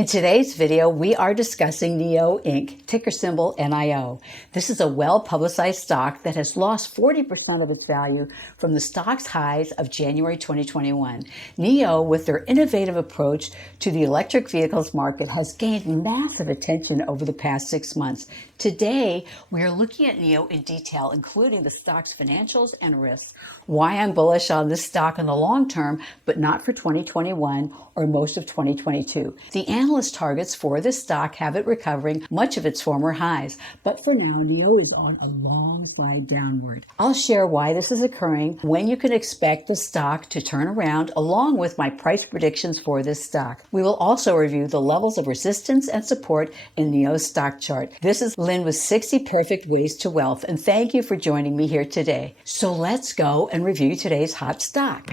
In today's video, we are discussing NIO Inc., ticker symbol NIO. This is a well-publicized stock that has lost 40% of its value from the stock's highs of January 2021. NIO, with their innovative approach to the electric vehicles market, has gained massive attention over the past 6 months. Today, we are looking at NIO in detail, including the stock's financials and risks, why I'm bullish on this stock in the long term, but not for 2021 or most of 2022. The analyst targets for this stock have it recovering much of its former highs, but for now, NIO is on a long slide downward. I'll share why this is occurring, when you can expect the stock to turn around, along with my price predictions for this stock. We will also review the levels of resistance and support in NIO's stock chart. This is Lynn with 60 Perfect Ways to Wealth, and thank you for joining me here today. So let's go and review today's hot stock.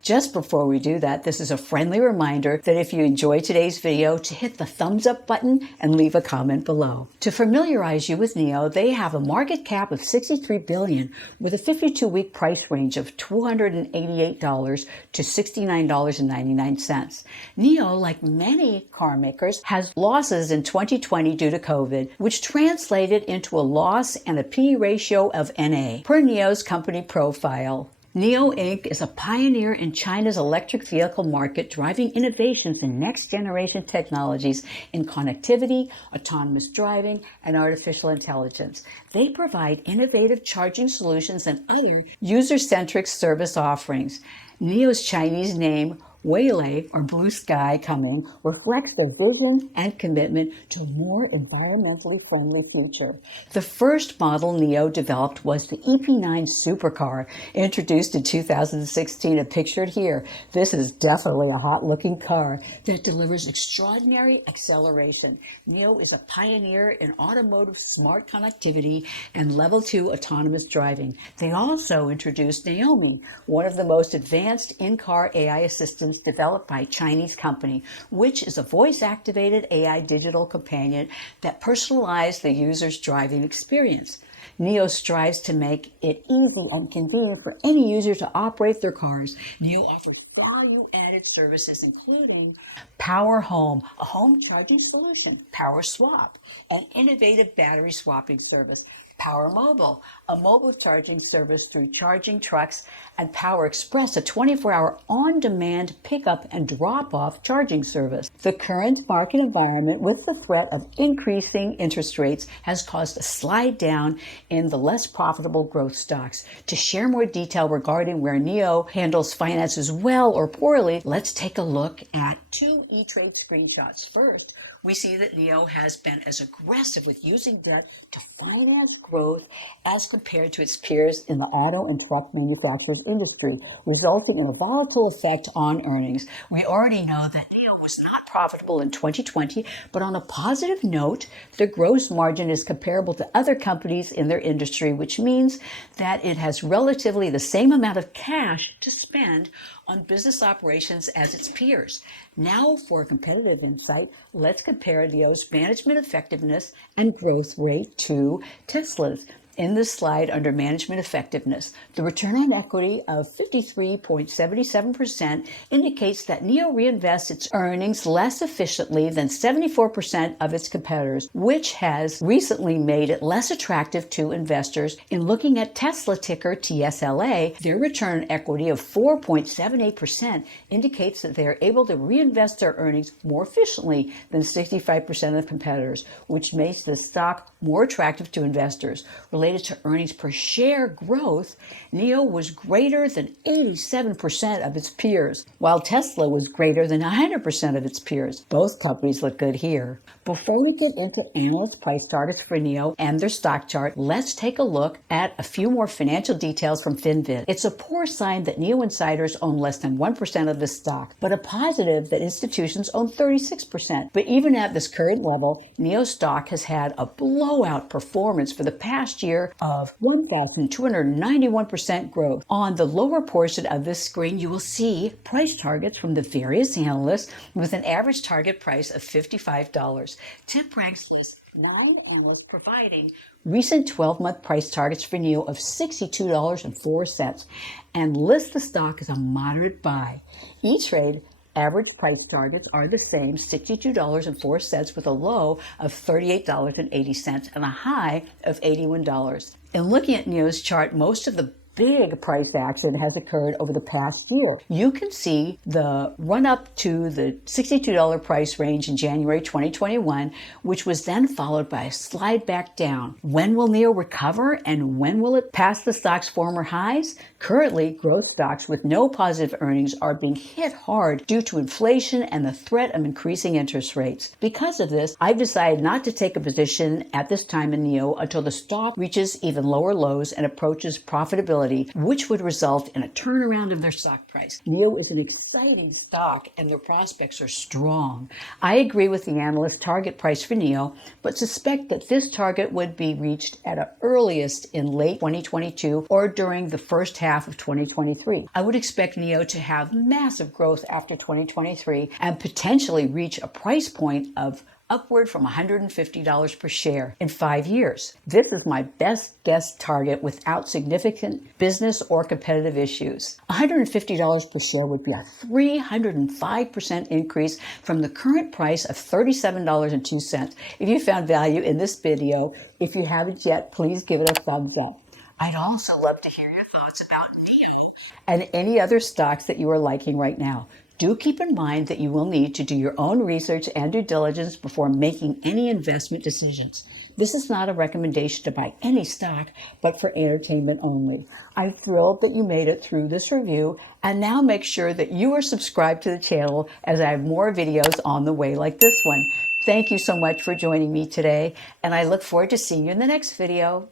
Just before we do that, this is a friendly reminder that if you enjoy today's video, to hit the thumbs up button and leave a comment below. To familiarize you with NIO, they have a market cap of $63 billion with a 52-week price range of $288 to $69.99. NIO, like many car makers, has losses in 2020 due to COVID, which translated into a loss and a P/E ratio of NA. Per NIO's company profile, NIO Inc. is a pioneer in China's electric vehicle market, driving innovations in next-generation technologies in connectivity, autonomous driving, and artificial intelligence. They provide innovative charging solutions and other user-centric service offerings. NIO's Chinese name, Waylay, or Blue Sky Coming, reflects their vision and commitment to a more environmentally friendly future. The first model NIO developed was the EP9 supercar, introduced in 2016 and pictured here. This is definitely a hot-looking car that delivers extraordinary acceleration. NIO is a pioneer in automotive smart connectivity and level 2 autonomous driving. They also introduced Naomi, one of the most advanced in-car AI assistants developed by a Chinese company, which is a voice-activated AI digital companion that personalizes the user's driving experience. NIO strives to make it easy and convenient for any user to operate their cars. NIO offers value-added services including Power Home, a home charging solution, Power Swap, an innovative battery swapping service, Power Mobile, a mobile charging service through charging trucks, and Power Express, a 24-hour on-demand pickup and drop-off charging service. The current market environment, with the threat of increasing interest rates, has caused a slide down in the less profitable growth stocks. To share more detail regarding where NIO handles finances well or poorly, let's take a look at 2 E-Trade screenshots. First, we see that NIO has been as aggressive with using debt to finance growth as compared to its peers in the auto and truck manufacturers industry, resulting in a volatile effect on earnings. We already know that NIO was not profitable in 2020, but on a positive note, the gross margin is comparable to other companies in their industry, which means that it has relatively the same amount of cash to spend on business operations as its peers. Now, for a competitive insight, let's compare NIO's management effectiveness and growth rate to Tesla's. In this slide under management effectiveness, the return on equity of 53.77% indicates that NIO reinvests its earnings less efficiently than 74% of its competitors, which has recently made it less attractive to investors. In looking at Tesla ticker TSLA, their return on equity of 4.78% indicates that they are able to reinvest their earnings more efficiently than 65% of competitors, which makes the stock more attractive to investors. Related to earnings per share growth, NIO was greater than 87% of its peers, while Tesla was greater than 100% of its peers. Both companies look good here. Before we get into analyst price targets for NIO and their stock chart, let's take a look at a few more financial details from FinVid. It's a poor sign that NIO insiders own less than 1% of the stock, but a positive that institutions own 36%. But even at this current level, NIO stock has had a blowout performance for the past year of 1,291% growth. On the lower portion of this screen, you will see price targets from the various analysts with an average target price of $55. TIP ranks less while providing recent 12-month price targets for NIO of $62.04 and lists the stock as a moderate buy. Each trade average price targets are the same, $62.04 with a low of $38.80 and a high of $81. In looking at NIO's chart, most of the big price action has occurred over the past year. You can see the run up to the $62 price range in January 2021, which was then followed by a slide back down. When will NIO recover and when will it pass the stock's former highs? Currently, growth stocks with no positive earnings are being hit hard due to inflation and the threat of increasing interest rates. Because of this, I've decided not to take a position at this time in NIO until the stock reaches even lower lows and approaches profitability, which would result in a turnaround of their stock price. NIO is an exciting stock and their prospects are strong. I agree with the analyst target price for NIO, but suspect that this target would be reached at the earliest in late 2022 or during the first half of 2023. I would expect NIO to have massive growth after 2023 and potentially reach a price point of upward from $150 per share in 5 years. This is my best guess target without significant business or competitive issues. $150 per share would be a 305% increase from the current price of $37.02. If you found value in this video, if you haven't yet, please give it a thumbs up. I'd also love to hear your thoughts about NIO and any other stocks that you are liking right now. Do keep in mind that you will need to do your own research and due diligence before making any investment decisions. This is not a recommendation to buy any stock, but for entertainment only. I'm thrilled that you made it through this review, and now make sure that you are subscribed to the channel as I have more videos on the way like this one. Thank you so much for joining me today, and I look forward to seeing you in the next video.